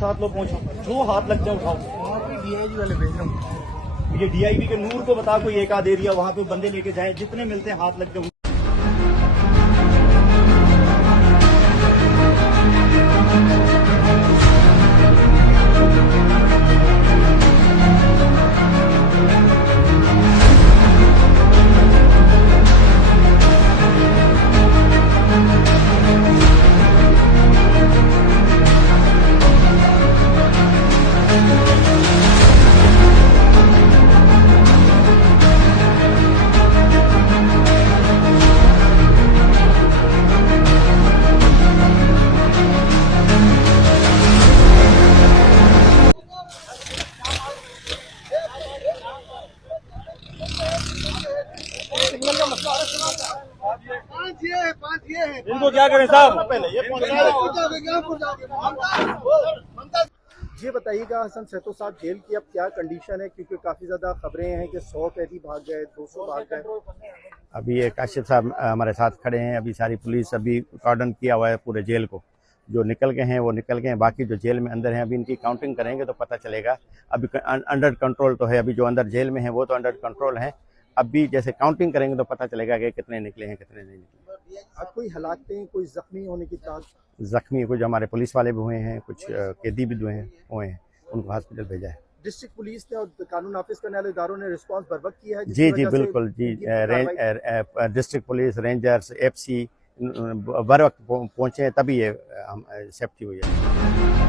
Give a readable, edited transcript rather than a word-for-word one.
7 लोग पहुंचो, जो हाथ लग जाए उठाओ। वहाँ पे डीआईजी वाले भेज रहा हूँ। ये डीआईबी के नूर को बता, कोई एक आध एरिया वहाँ पे बंदे लेके जाए, जितने मिलते हैं हाथ लग जाए। इनको क्या करें साहब? पहले ये बताइएगा हसन सेतो साहब, जेल की अब क्या कंडीशन है, क्योंकि काफी ज्यादा खबरें हैं कि 100 कैदी भाग गए, 200 भाग गए। अभी ये काशिफ साहब हमारे साथ खड़े हैं। अभी सारी पुलिस अभी कार्डन किया हुआ है पूरे जेल को। जो निकल गए हैं वो निकल गए हैं, बाकी जो जेल में अंदर हैं अभी इनकी काउंटिंग करेंगे तो पता चलेगा। अभी अंडर कंट्रोल तो है, अभी जो अंदर जेल में है वो तो अंडर कंट्रोल है। अभी जैसे काउंटिंग करेंगे तो पता चलेगा कि कितने निकले हैं कितने नहीं निकले। अब कोई हालातें, कोई जख्मी होने की जख्मी कुछ हमारे पुलिस वाले भी हुए हैं, कुछ कैदी भी हुए हैं, उनको हॉस्पिटल भेजा है। डिस्ट्रिक्ट पुलिस ने और कानून नाफिज करने वाले इदारों ने रिस्पांस बर वक्त किया है? जी बिल्कुल जी। डिस्ट्रिक्ट पुलिस, रेंजर्स, एफसी बर वक्त पहुँचे तभी ये सेफ्टी हुई है।